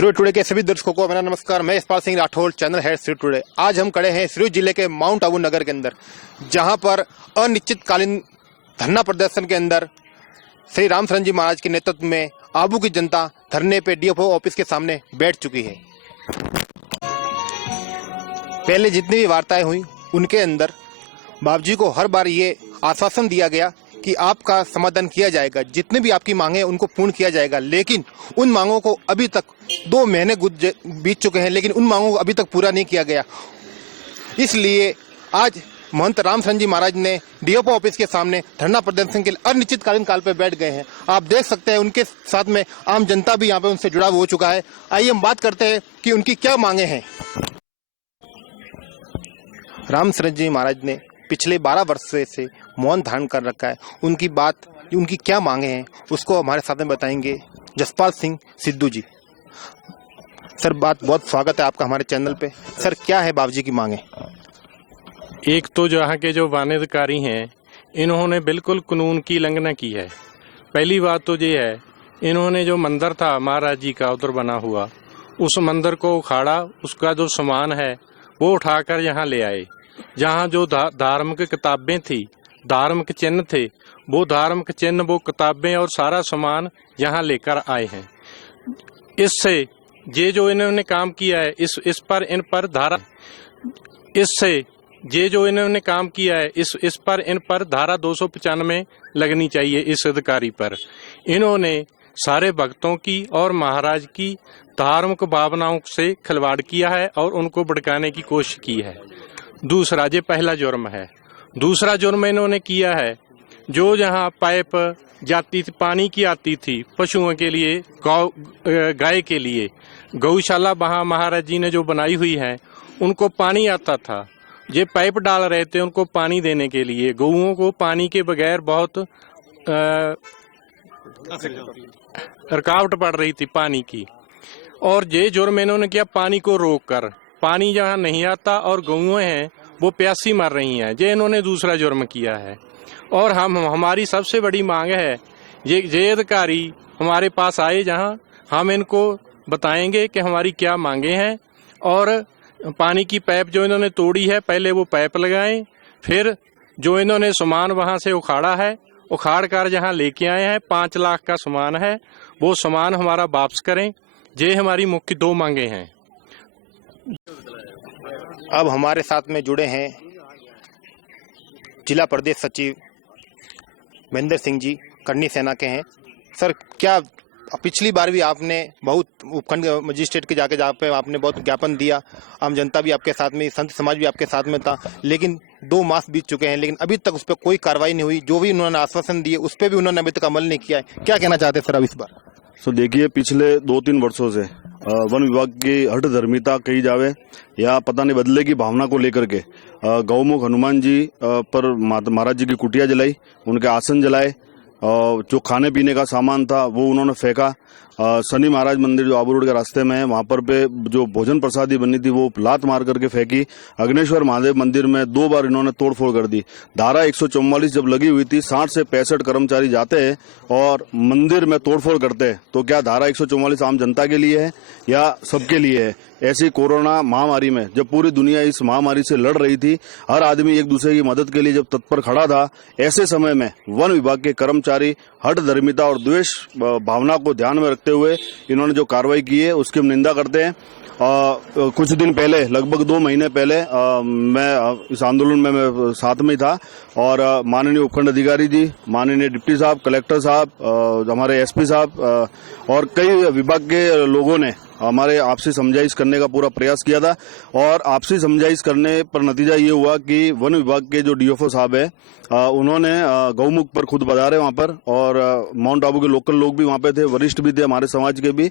Sirohi today के सभी दर्शकों को मेरा नमस्कार। मैं यशपाल सिंह राठौर, चैनल है सिरोही टुडे। आज हम खड़े हैं सिरोही जिले के माउंट आबू नगर के अंदर, जहां पर अनिश्चितकालीन धरना प्रदर्शन के अंदर श्री रामशरण जी महाराज के नेतृत्व में आबू की जनता धरने पे डीएफओ ऑफिस के सामने बैठ चुकी है। पहले जितनी भी वार्ताएं हुई उनके अंदर बाबूजी को हर बार ये आश्वासन दिया गया कि आपका समाधान किया जाएगा, जितने भी आपकी मांगे हैं उनको पूर्ण किया जाएगा। लेकिन उन मांगों को अभी तक 2 महीने बीत चुके हैं, लेकिन उन मांगों को अभी तक पूरा नहीं किया गया। इसलिए आज महंत रामशरण जी महाराज ने डीएफओ ऑफिस के सामने धरना प्रदर्शन के लिए अनिश्चितकालीन काल पर बैठ गए हैं। आप देख सकते हैं उनके साथ में आम जनता भी यहाँ पे उनसे जुड़ा हो चुका है। आइए हम बात करते हैं कि उनकी क्या मांगे हैं। रामशरण जी महाराज ने पिछले 12 वर्ष से मौन धारण कर रखा है। उनकी क्या मांगे हैं उसको हमारे साथ में बताएंगे जसपाल सिंह सिद्धू जी। सर, बहुत स्वागत है आपका हमारे चैनल पे। सर, क्या है बाबूजी की मांगे? एक तो यहाँ के जो वन अधिकारी हैं, इन्होंने बिल्कुल कानून की उल्लंघना की है। पहली बात तो ये है, इन्होंने जो मंदिर था महाराज जी का उधर बना हुआ, उस मंदिर को उखाड़ा, उसका जो सामान है वो उठाकर यहाँ ले आए। जहाँ जो धार्मिक किताबें थी, धार्मिक चिन्ह थे, वो धार्मिक चिन्ह, वो किताबें और सारा सामान यहाँ लेकर आए हैं। इससे ये जो इन्होंने काम किया है, इस पर इन पर धारा, इससे ये जो इन्होंने काम किया है, इस पर इन पर धारा 295 लगनी चाहिए इस अधिकारी पर। इन्होंने सारे भक्तों की और महाराज की धार्मिक भावनाओं से खिलवाड़ किया है और उनको भड़काने की कोशिश की है। दूसरा, ये पहला जुर्म है। दूसरा जुर्म इन्होंने किया है, जो जहाँ पाइप जाती थी, पानी की आती थी पशुओं के लिए, गाय के लिए, गौशाला वहाँ महाराज जी ने जो बनाई हुई है, उनको पानी आता था। ये पाइप डाल रहे थे उनको पानी देने के लिए। गौओं को पानी के बगैर बहुत रुकावट पड़ रही थी पानी की। और ये जुर्म इन्होंने किया पानी को रोक कर। पानी जहाँ नहीं आता और गौएं हैं वो प्यासी मर रही हैं, ये इन्होंने दूसरा जुर्म किया है। और हमारी सबसे बड़ी मांग है, ये अधिकारी हमारे पास आए, जहाँ हम इनको बताएंगे कि हमारी क्या मांगे हैं। और पानी की पाइप जो इन्होंने तोड़ी है, पहले वो पाइप लगाएं, फिर जो इन्होंने सामान वहाँ से उखाड़ा है, उखाड़ कर जहाँ लेके आए हैं, 5 लाख का सामान है, वो सामान हमारा वापस करें। ये हमारी मुख्य 2 मांगे हैं। अब हमारे साथ में जुड़े हैं जिला प्रदेश सचिव महेंद्र सिंह जी, करनी सेना के हैं। सर, क्या पिछली बार भी आपने बहुत उपखंड मजिस्ट्रेट के जाके जहाँ पे आपने बहुत ज्ञापन दिया, आम जनता भी आपके साथ में, संत समाज भी आपके साथ में था, लेकिन 2 मास बीत चुके हैं, लेकिन अभी तक उस पर कोई कार्रवाई नहीं हुई। जो भी उन्होंने आश्वासन दिए उस पर भी उन्होंने अभी तक अमल नहीं किया है। क्या कहना चाहते हैं सर अब इस बार? तो देखिए, पिछले 2-3 वर्षों से वन विभाग की हठ धर्मिता कही जावे या पता नहीं बदले की भावना को लेकर के गौमुख हनुमान जी पर महाराज जी की कुटिया जलाई, उनके आसन जलाए, जो खाने पीने का सामान था वो उन्होंने फेंका। शनि महाराज मंदिर जो आबू रोड के रास्ते में है, वहां पर पे जो भोजन प्रसादी बनी थी वो लात मार करके फेंकी। अग्नेश्वर महादेव मंदिर में 2 बार इन्होंने तोड़फोड़ कर दी। धारा 144 जब लगी हुई थी, 60 से 65 कर्मचारी जाते हैं और मंदिर में तोड़फोड़ करते हैं, तो क्या धारा 144 आम जनता के लिए है या सबके लिए है? ऐसी कोरोना महामारी में जब पूरी दुनिया इस महामारी से लड़ रही थी, हर आदमी एक दूसरे की मदद के लिए जब तत्पर खड़ा था, ऐसे समय में वन विभाग के कर्मचारी हठ धर्मिता और द्वेष भावना को ध्यान में रखते हुए इन्होंने जो कार्रवाई की है उसकी हम निंदा करते हैं। कुछ दिन पहले, लगभग 2 महीने पहले, मैं इस आंदोलन में मैं साथ में ही था और माननीय उपखंड अधिकारी जी, माननीय डिप्टी साहब, कलेक्टर साहब, हमारे एसपी साहब और कई विभाग के लोगों ने हमारे आपसी समझाइश करने का पूरा प्रयास किया था। और आपसी समझाइश करने पर नतीजा ये हुआ कि वन विभाग के जो डीएफओ साहब है, उन्होंने गौमुख पर खुद पधारे वहां पर, और माउंट आबू के लोकल लोग भी वहां पे थे, वरिष्ठ भी थे हमारे समाज के भी।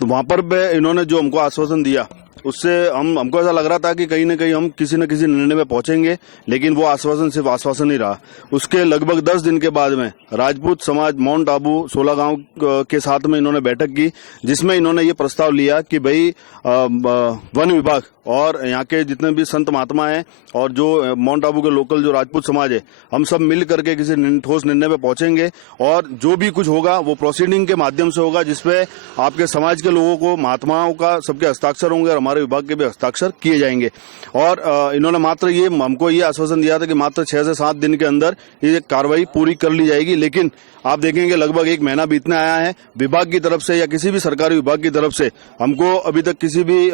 तो वहां पर इन्होंने जो हमको आश्वासन दिया उससे हमको ऐसा लग रहा था कि कहीं ना कहीं हम किसी न किसी निर्णय में पहुंचेंगे, लेकिन वो आश्वासन सिर्फ आश्वासन ही रहा। उसके लगभग 10 दिन के बाद में राजपूत समाज माउंट आबू 16 गांव के साथ में इन्होंने बैठक की, जिसमें इन्होंने ये प्रस्ताव लिया कि भाई वन विभाग और यहाँ के जितने भी संत महात्मा हैं और जो माउंट आबू के लोकल जो राजपूत समाज है, हम सब मिल करके किसी ठोस निर्णय पे पहुंचेंगे और जो भी कुछ होगा वो प्रोसीडिंग के माध्यम से होगा, जिसपे आपके समाज के लोगों को, महात्माओं का सबके हस्ताक्षर होंगे और हमारे विभाग के भी हस्ताक्षर किए जाएंगे। और इन्होंने मात्र ये हमको ये आश्वासन दिया था कि मात्र 6 से 7 दिन के अंदर ये कार्रवाई पूरी कर ली जाएगी, लेकिन आप देखेंगे लगभग 1 महीना बीतने आया है। विभाग की तरफ से या किसी भी सरकारी विभाग की तरफ से हमको अभी तक किसी भी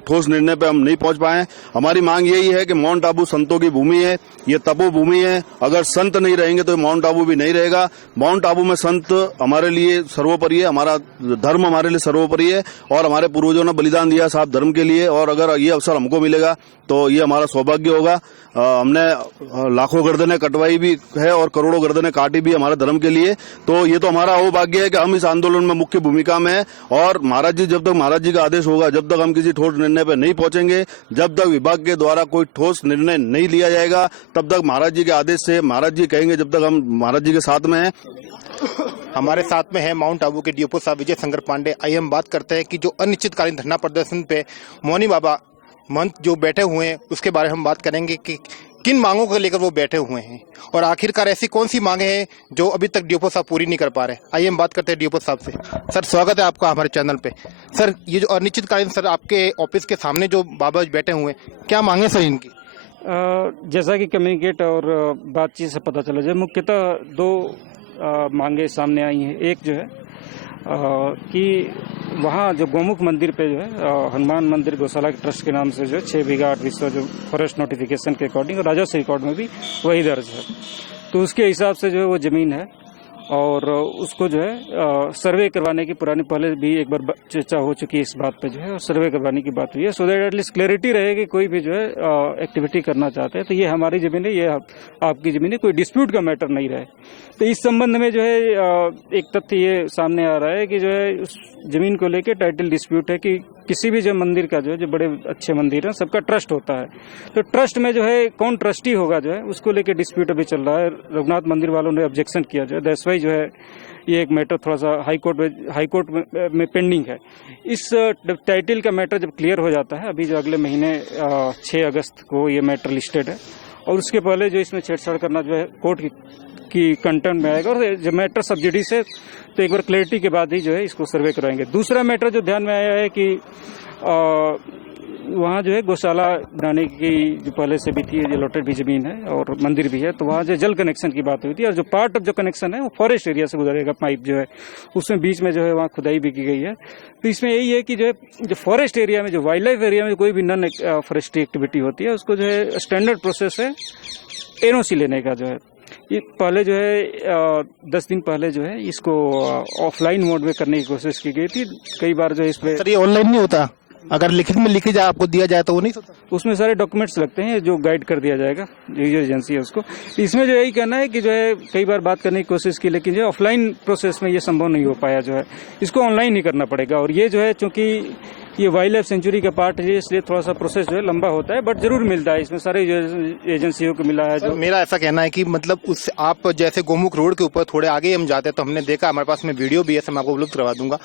ठोस निर्णय पे हम नहीं पहुंच पाए हैं। हमारी मांग यही है कि माउंट आबू संतों की भूमि है, ये तपो भूमि है। अगर संत नहीं रहेंगे तो माउंट आबू भी नहीं रहेगा। माउंट आबू में संत हमारे लिए सर्वोपरि है, हमारा धर्म हमारे लिए सर्वोपरि है और हमारे पूर्वजों ने बलिदान दिया साहब धर्म के लिए, और अगर ये अवसर हमको मिलेगा तो ये हमारा सौभाग्य होगा। हमने लाखों गर्दनें कटवाई भी है और करोड़ों गर्दनें काटी भी हमारे धर्म के लिए, तो ये तो हमारा सौभाग्य है कि हम इस आंदोलन में मुख्य भूमिका में हैं। और महाराज जी, जब तक महाराज जी का आदेश होगा, जब तक हम किसी ठोस निर्णय पर नहीं पहुंचेंगे, जब तक विभाग के द्वारा कोई ठोस निर्णय नहीं लिया जाएगा, तब तक महाराज जी के आदेश से महाराज जी कहेंगे जब तक हम महाराज जी के साथ में हैं। हमारे साथ में है माउंट आबू के डीओपी साहब विजय शंकर पांडे। आइए हम बात करते हैं कि जो अनिश्चितकालीन धरना प्रदर्शन पे मौनी बाबा महंत जो बैठे हुए हैं उसके बारे में हम बात करेंगे कि किन मांगों को लेकर वो बैठे हुए हैं और आखिरकार ऐसी कौन सी मांगे हैं जो अभी तक डीओपी साहब पूरी नहीं कर पा रहे। आइए हम बात करते हैं डीओपी साहब से। सर, स्वागत है आपका हमारे चैनल पे। सर, ये जो अनिश्चितकालीन सर आपके ऑफिस के सामने जो बाबा बैठे हुए हैं, क्या मांगे सर इनकी? जैसा कि कम्युनिकेट और बातचीत से पता चला, जो मुख्यतः 2 मांगे सामने आई हैं। एक जो है कि वहाँ जो गोमुख मंदिर पे जो है हनुमान मंदिर गौशाला के ट्रस्ट के नाम से जो है 6 बीघा 8 हिस्सा जो फॉरेस्ट नोटिफिकेशन के अकॉर्डिंग और राजस्व रिकॉर्ड में भी वही दर्ज है, तो उसके हिसाब से जो है वो जमीन है और उसको जो है सर्वे करवाने की पुरानी पहले भी एक बार चर्चा हो चुकी है इस बात पे जो है, और सर्वे करवाने की बात हुई है, सो दैट एटलीस्ट क्लैरिटी रहे कि कोई भी जो है एक्टिविटी करना चाहते हैं तो ये हमारी जमीन है, ये आपकी जमीन है, कोई डिस्प्यूट का मैटर नहीं रहे। तो इस संबंध में जो है एक तथ्य ये सामने आ रहा है कि जो है उस जमीन को लेकर टाइटल डिस्प्यूट है कि किसी भी जो मंदिर का जो है, जो बड़े अच्छे मंदिर हैं सबका ट्रस्ट होता है, तो ट्रस्ट में जो है कौन ट्रस्टी होगा जो है उसको लेकर डिस्प्यूट अभी चल रहा है। रघुनाथ मंदिर वालों ने ऑब्जेक्शन किया जो है, दैट्स व्हाई जो है ये एक मैटर थोड़ा सा हाई कोर्ट में पेंडिंग है। इस टाइटल का मैटर जब क्लियर हो जाता है, अभी जो अगले महीने 6 अगस्त को ये मैटर लिस्टेड है, और उसके पहले जो इसमें छेड़छाड़ करना जो है कोर्ट की कंटेंट में आएगा, और जब मैटर सब्सिडी से तो एक बार क्लैरिटी के बाद ही जो है इसको सर्वे करवाएंगे। दूसरा मैटर जो ध्यान में आया है कि वहाँ जो है गौशाला बनाने की जो पहले से भी थी, जो लॉटेड भी जमीन है और मंदिर भी है, तो वहाँ जो जल कनेक्शन की बात हुई थी, और जो पार्ट ऑफ जो कनेक्शन है वो फॉरेस्ट एरिया से गुजरेगा पाइप जो है, उसमें बीच में जो है वहाँ खुदाई भी की गई है। तो इसमें यही है कि जो फॉरेस्ट एरिया में, जो वाइल्ड लाइफ एरिया में कोई भी नॉन फॉरेस्ट्री एक्टिविटी होती है, उसको जो है स्टैंडर्ड प्रोसेस है एनओसी लेने का जो है। ये पहले जो है 10 दिन पहले जो है इसको ऑफलाइन मोड में करने की कोशिश की गई थी। कई बार जो इस पे सर, ये ऑनलाइन नहीं होता, अगर लिखित में लिखी जाए आपको दिया जाए तो वो नहीं होता? उसमें सारे डॉक्यूमेंट्स लगते हैं जो गाइड कर दिया जाएगा, जो एजेंसी है उसको। इसमें जो यही कहना है कि जो है कई बार बात करने की कोशिश की, लेकिन जो ऑफलाइन प्रोसेस में ये संभव नहीं हो पाया, जो है इसको ऑनलाइन ही करना पड़ेगा। और ये जो है चूंकि ये वाइल्ड लाइफ सेंचुरी का पार्ट है, इसलिए थोड़ा सा प्रोसेस जो है लंबा होता है, बट जरूर मिलता है। इसमें सारे एजेंसियों को मिला है। जो मेरा ऐसा कहना है कि मतलब उस आप जैसे गोमुख रोड के ऊपर थोड़े आगे हम जाते हैं तो हमने देखा, हमारे पास में वीडियो भी है, मैं आपको उपलब्ध करवा दूंगा।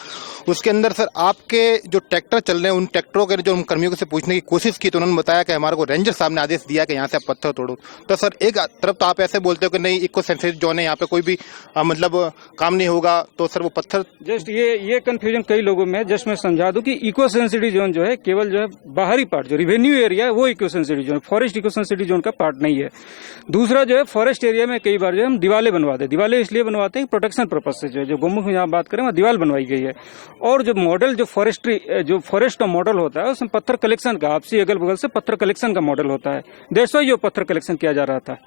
उसके अंदर सर आपके जो ट्रैक्टर चल रहे हैं, उन ट्रैक्टरों के जो कर्मियों से पूछने की कोशिश की तो उन्होंने बताया कि हमारे को रेंजर साहब ने आदेश दिया कि यहाँ से आप पत्थर तोड़ो। तो सर एक तरफ तो आप ऐसे बोलते हो कि नहीं, इको सेंसिटिव जोन है, यहाँ पे कोई भी मतलब काम नहीं होगा, तो सर वो पत्थर जस्ट ये कंफ्यूजन कई लोगों में है। जस्ट मैं समझा दूं कि इको सेंसिटिव जोन जो है केवल जो है बाहरी पार्ट, जो रिवेन्यू एरिया है वो eco sensitive zone, forest eco sensitive zone का पार्ट नहीं है। दूसरा जो है फॉरेस्ट एरिया में कई बार जो है हम दीवाले बनवाते हैं। दीवाले इसलिए बनवाते हैं प्रोटेक्शन पर्पज से, जो गोमुख में यहाँ बात करें वहाँ दीवार बनवाई गई है। और जो मॉडल जो फॉरेस्ट का मॉडल होता है उसमें पत्थर कलेक्शन का, आपसी अगल बगल से पत्थर कलेक्शन का मॉडल होता है। दैट्स व्हाई जो पत्थर कलेक्शन किया जा रहा था।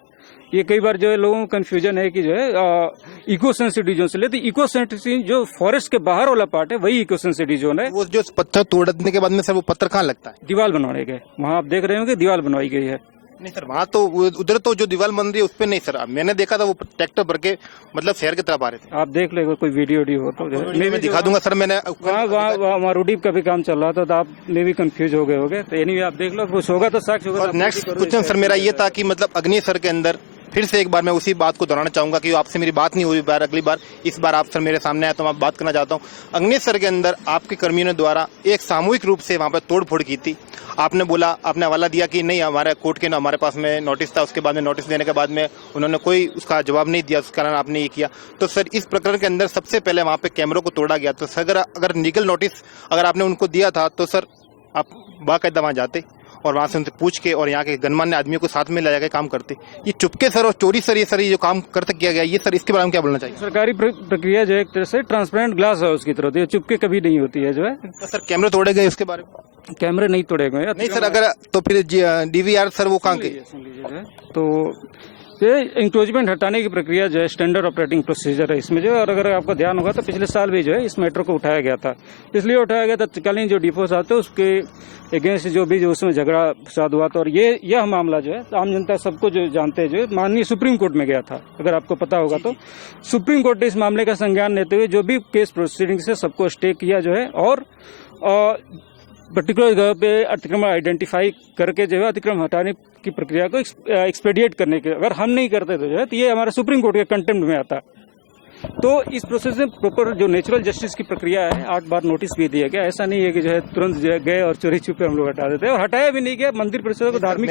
ये कई बार जो है लोगों को कंफ्यूजन है कि जो है इको सेंसिटिव जोन से लेते, इको सेंसिटिव जो फॉरेस्ट के बाहर वाला पार्ट है वही इको सेंसिटिव जोन है। वो जो पत्थर तोड़ने के बाद में सर वो पत्थर कहाँ लगता है? दीवार बनवाए गए, वहाँ आप देख रहे हो कि दीवार बनवाई गई है। नहीं सर, वहाँ तो उधर तो जो दीवार बन रही है उस पर नहीं सर, मैंने देखा था वो ट्रैक्टर भर के मतलब शहर की तरफ आ रहे थे। आप देख लो, अगर कोई वीडियो हो तो जो है, मैं दिखा दूंगा सर। मैंने वहाँ रूडीप का भी काम चल रहा था, तो आप में भी कंफ्यूज हो गए होगे। तो एनीवे आप देख लो, कुछ होगा तो साक्ष्य होगा। और नेक्स्ट क्वेश्चन सर मेरा ये था कि मतलब अग्नि सर के अंदर फिर से एक बार मैं उसी बात को दोहराना चाहूंगा कि आपसे मेरी बात नहीं हुई बार, अगली बार इस बार आप सर मेरे सामने आए तो मैं बात करना चाहता हूँ। अग्नि सर के अंदर आपके कर्मियों ने द्वारा एक सामूहिक रूप से वहां पर तोड़फोड़ की थी। आपने बोला, आपने हवाला दिया कि नहीं हमारे कोर्ट के हमारे पास में नोटिस था, उसके बाद में नोटिस देने के बाद में उन्होंने कोई उसका जवाब नहीं दिया, उस कारण आपने ये किया। तो सर इस प्रकरण के अंदर सबसे पहले वहां पे कैमरों को तोड़ा गया। तो सर अगर लीगल नोटिस अगर आपने उनको दिया था तो सर आप बाकायदा वहां जाते और वहां से उनसे पूछ के और यहाँ के गणमान्य आदमियों को साथ में ले जाकर काम करते। ये चुपके सर और चोरी सर, ये जो काम करते किया गया, ये सर इसके बारे में क्या बोलना चाहिए? सरकारी प्रक्रिया जो है एक तरह से ट्रांसपेरेंट ग्लास हाउस की तरह होती है, चुपके कभी नहीं होती है जो है। तो सर कैमरे तोड़े गए उसके बारे में? कैमरे नहीं तोड़े गए। नहीं सर, अगर तो फिर डीवीआर सर वो कहाँ के? सुन लीजिए जो है, तो ये इंक्रोचमेंट हटाने की प्रक्रिया जो है स्टैंडर्ड ऑपरेटिंग प्रोसीजर है इसमें जो है। और अगर आपको ध्यान होगा तो पिछले साल भी जो है इस मैटर को उठाया गया था। इसलिए उठाया गया था तत्कालीन जो डिपो साहब थे उसके अगेंस्ट जो उसमें झगड़ा फसाद हुआ था। और यह मामला जो है आम जनता सबको जो जानते हैं, जो माननीय सुप्रीम कोर्ट में गया था, अगर आपको पता होगा तो। सुप्रीम कोर्ट ने इस मामले का संज्ञान लेते हुए जो भी केस प्रोसीडिंग से सबको स्टे किया जो है, और पर्टिकुलर जगह पे अतिक्रमण आइडेंटिफाई करके जो है अतिक्रमण हटाने की प्रक्रिया को एक्सपेडिएट करने के, अगर हम नहीं करते तो जो है तो ये हमारे सुप्रीम कोर्ट के कंटेम्प्ट में आता। तो इस प्रोसेस में प्रॉपर जो नेचुरल जस्टिस की प्रक्रिया है, 8 बार नोटिस भी दिया गया। ऐसा नहीं है कि जो है तुरंत जो है गए और चोरी छुपे हम लोग हटा देते हैं, और हटाया भी नहीं गया। मंदिर परिसर को धार्मिक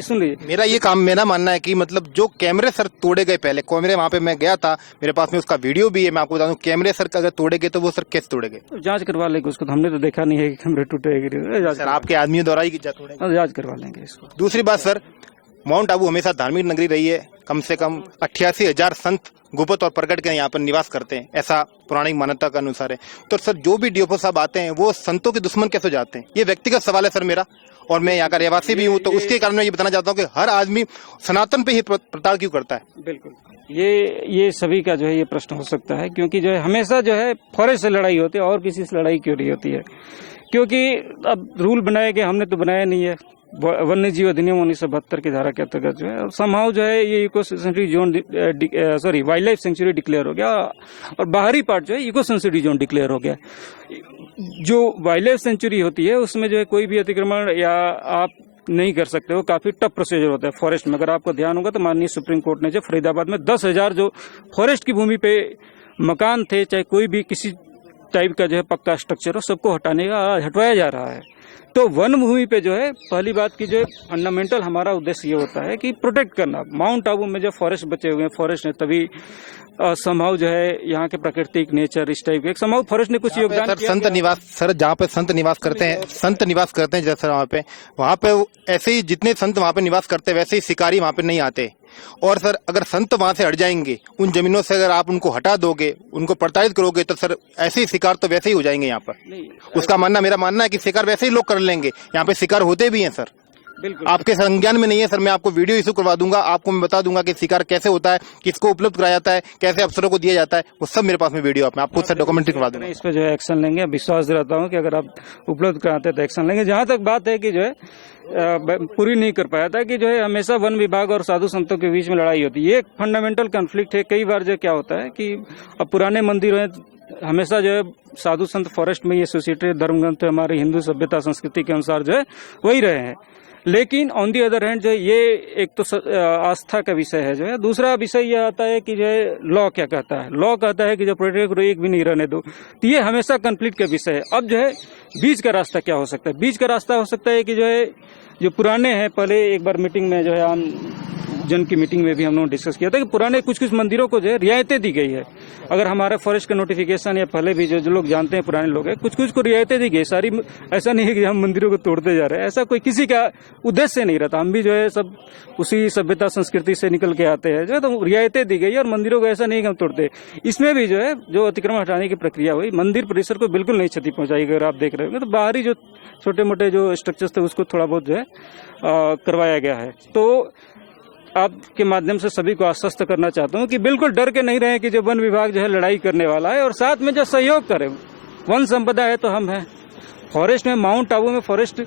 सुन लीजिए, मेरा मानना है कि मतलब जो कैमरे सर तोड़े गए, पहले कैमरे वहाँ पे मैं गया था, मेरे पास में उसका वीडियो भी है, मैं आपको बता दूं कैमरे सर अगर तोड़े गए तो वो सर कैसे तोड़े गए? जांच करवा लेंगे उसको, तो हमने तो देखा नहीं है कि कैमरे टूटे। सर आपके आदमियों द्वारा ही जांच करवा लेंगे इसको। दूसरी बात सर, माउंट आबू हमेशा धार्मिक नगरी रही है। कम से कम 88,000 संत गुप्त और प्रकट के यहाँ पर निवास करते हैं, ऐसा पौराणिक मान्यता के अनुसार है। तो सर जो भी डीओपो साहब आते हैं वो संतों के दुश्मन कैसे जाते हैं? ये व्यक्तिगत सवाल है सर मेरा, और मैं यहाँ का रहवासी भी हूँ, तो उसके कारण मैं ये बताना चाहता हूँ कि हर आदमी सनातन पे ही प्रताड़ क्यों करता है? बिल्कुल, ये सभी का जो है ये प्रश्न हो सकता है, क्योंकि जो है हमेशा जो है फॉरेस्ट से लड़ाई होती है, और किसी से लड़ाई क्यों नहीं होती है? क्योंकि अब रूल बनाए गए, हमने तो बनाया नहीं है। वन्य जीव अधिनियम 1972 की धारा के अंतर्गत जो है समहाउ जो है ये eco sanctuary zone wild life sanctuary declare हो गया, और बाहरी पार्ट जो है इको सेंचुरी जोन डिक्लेयर हो गया। जो वाइल्ड लाइफ सेंचुरी होती है उसमें जो है कोई भी अतिक्रमण या आप नहीं कर सकते हो, काफी टफ प्रोसीजर होता है फॉरेस्ट में। अगर आपको ध्यान होगा तो माननीय सुप्रीम कोर्ट ने जो फरीदाबाद में 10,000 जो फॉरेस्ट की भूमि पे मकान थे, चाहे कोई भी किसी टाइप का जो है पक्का स्ट्रक्चर हो, सबको हटवाया जा रहा है। तो वन भूमि पे जो है पहली बात की जो है फंडामेंटल हमारा उद्देश्य ये होता है कि प्रोटेक्ट करना। माउंट आबू में जो फॉरेस्ट बचे हुए हैं, फॉरेस्ट ने तभी समहाउ जो है यहाँ के प्राकृतिक नेचर इस टाइप के समहाउ फॉरेस्ट ने कुछ योगदान किया। संत निवास सर, जहाँ पे संत निवास करते हैं जैसे वहाँ पे ऐसे ही जितने संत वहाँ पे निवास करते हैं वैसे ही शिकारी वहाँ पे नहीं आते। और सर अगर संत वहाँ से हट जाएंगे, उन जमीनों से अगर आप उनको हटा दोगे, उनको प्रताड़ित करोगे, तो सर ऐसे ही शिकार तो वैसे ही हो जाएंगे यहाँ पर। उसका मेरा मानना है कि शिकार वैसे ही लोग कर लेंगे, यहाँ पे शिकार होते भी हैं सर। बिल्कुल आपके संज्ञान में नहीं है सर, मैं आपको वीडियो इशू करवा दूंगा, आपको मैं बता दूंगा कि शिकार कैसे होता है, किसको उपलब्ध कराया जाता है, कैसे अफसरों को दिया जाता है, वो सब मेरे पास में वीडियो मैं आपको सर डॉक्यूमेंट्री करवा दूंगा। इस पर जो है एक्शन लेंगे, विश्वास दिलाता हूँ कि अगर आप उपलब्ध कराते हैं तो एक्शन लेंगे। जहाँ तक बात है कि जो है पूरी नहीं कर पाया था कि जो है हमेशा वन विभाग और साधु संतों के बीच में लड़ाई होती है, ये एक फंडामेंटल कॉन्फ्लिक्ट है। कई बार जो क्या होता है कि अब पुराने मंदिर हैं, हमेशा जो है साधु संत फॉरेस्ट में ये एसोसिएटेड धर्म ग्रंथ हमारी हिंदू सभ्यता संस्कृति के अनुसार जो है वही रहे हैं। लेकिन ऑन दी अदर हैंड जो ये एक तो आस्था का विषय है जो है। दूसरा विषय यह आता है कि जो है लॉ क्या कहता है। लॉ कहता है कि जो पर्यटक को एक भी नहीं रहने दो, तो ये हमेशा कॉन्फ्लिक्ट का विषय है। अब जो है बीच का रास्ता क्या हो सकता है? बीच का रास्ता हो सकता है कि जो है जो पुराने हैं, पहले एक बार मीटिंग में जो है आम जन की मीटिंग में भी हम लोगों ने डिस्कस किया था कि पुराने कुछ मंदिरों को जो है रियायतें दी गई है। अगर हमारे फॉरेस्ट का नोटिफिकेशन या पहले भी जो लोग जानते हैं पुराने लोग हैं, कुछ को रियायतें दी गई सारी। ऐसा नहीं है कि हम मंदिरों को तोड़ते जा रहे हैं, ऐसा कोई किसी का उद्देश्य नहीं रहता। हम भी जो है सब उसी सभ्यता संस्कृति से निकल के आते हैं जो है, तो रियायतें दी गई और मंदिरों को ऐसा नहीं कि हम तोड़ते। इसमें भी जो है जो अतिक्रमण हटाने की प्रक्रिया हुई, मंदिर परिसर को बिल्कुल नहीं क्षति पहुंचाई। अगर आप देख रहे होंगे तो बाहरी जो छोटे मोटे जो स्ट्रक्चर्स थे उसको थोड़ा बहुत जो है करवाया गया है। तो आपके माध्यम से सभी को आश्वस्त करना चाहता हूं कि बिल्कुल डर के नहीं रहे कि जो वन विभाग जो है लड़ाई करने वाला है, और साथ में जो सहयोग करे। वन संपदा है तो हम हैं। फॉरेस्ट में, माउंट आबू में फॉरेस्ट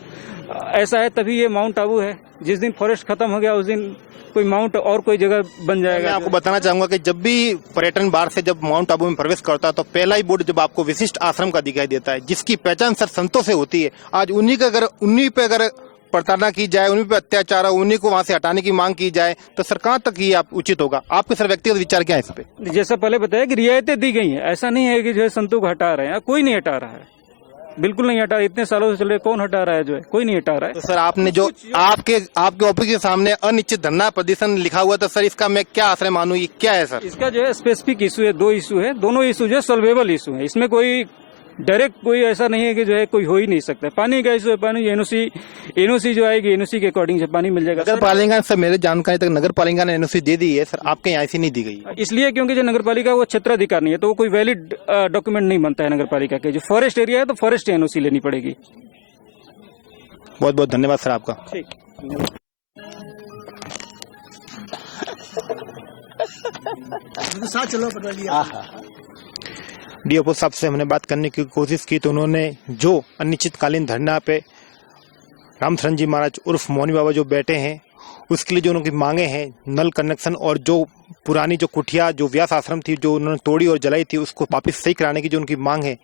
ऐसा है तभी ये माउंट आबू है। जिस दिन फॉरेस्ट खत्म हो गया उस दिन कोई माउंट और कोई जगह बन मैं जाएगा। आपको बताना चाहूंगा कि जब भी पर्यटन बाहर से जब माउंट आबू में प्रवेश करता है तो पहला ही बोर्ड जब आपको विशिष्ट आश्रम का दिखाई देता है, जिसकी पहचान सर संतों से होती है। आज उन्हीं पे अगर प्रताड़ना की जाए, उन्हीं पे अत्याचार हो, उन्हीं को वहां से हटाने की मांग की जाए तो सर कहां तक ये आप उचित होगा? आपके सर व्यक्तिगत विचार क्या है इस पे? जैसा पहले बताया कि रियायतें दी गई हैं, ऐसा नहीं है कि जो है संतों को हटा रहे हैं, कोई नहीं हटा रहा है, बिल्कुल नहीं हटा। इतने सालों से चल रहे, कौन हटा रहा है? जो है कोई नहीं हटा रहा है। तो सर आपने जो आपके ऑफिस के सामने अनिश्चित धरना प्रदर्शन लिखा हुआ, तो सर इसका मैं क्या आश्रय मानूं? ये क्या है सर? इसका जो है स्पेसिफिक इशू है, 2 इशू है, दोनों इशू जो है सॉल्वेबल इशू है। इसमें कोई डायरेक्ट कोई ऐसा नहीं है कि जो है कोई हो ही नहीं सकता। पानी का इशू है, पानी एनओसी जो आएगी, एनओसी के अकॉर्डिंग से पानी मिल जाएगा। नगर पालिका सर, मेरे जानकारी तक नगर पालिका ने एनओसी दे दी है सर, आपके यहाँ ऐसी नहीं दी गई है। इसलिए क्योंकि जो नगर पालिका वो क्षेत्राधिकार नहीं है, तो वो कोई वैलिड डॉक्यूमेंट नहीं बनता है नगर पालिका के। जो फॉरेस्ट एरिया है तो फॉरेस्ट एनओसी लेनी पड़ेगी। बहुत बहुत धन्यवाद सर आपका। ठीक। डीओपो साहब से हमने बात करने की कोशिश की तो उन्होंने जो अनिश्चितकालीन धरना पे रामशरण जी महाराज उर्फ मोहनी बाबा जो बैठे हैं उसके लिए जो उनकी मांगे हैं, नल कनेक्शन और जो पुरानी जो कुटिया जो व्यास आश्रम थी जो उन्होंने तोड़ी और जलाई थी उसको वापिस सही कराने की जो उनकी मांग है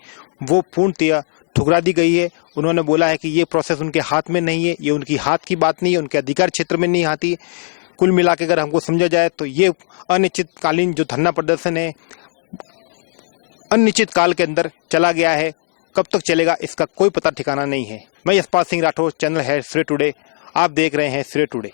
वो पूर्णतया ठुकरा दी गई है। उन्होंने बोला है कि ये प्रोसेस उनके हाथ में नहीं है, ये उनकी हाथ की बात नहीं है, उनके अधिकार क्षेत्र में नहीं आती है। कुल मिला के अगर हमको समझा जाए तो ये अनिश्चितकालीन जो धरना प्रदर्शन है अनिश्चित काल के अंदर चला गया है। कब तक चलेगा इसका कोई पता ठिकाना नहीं है। मैं यशपाल सिंह राठौर, चैनल है श्रेय टुडे, आप देख रहे हैं श्रेय टुडे।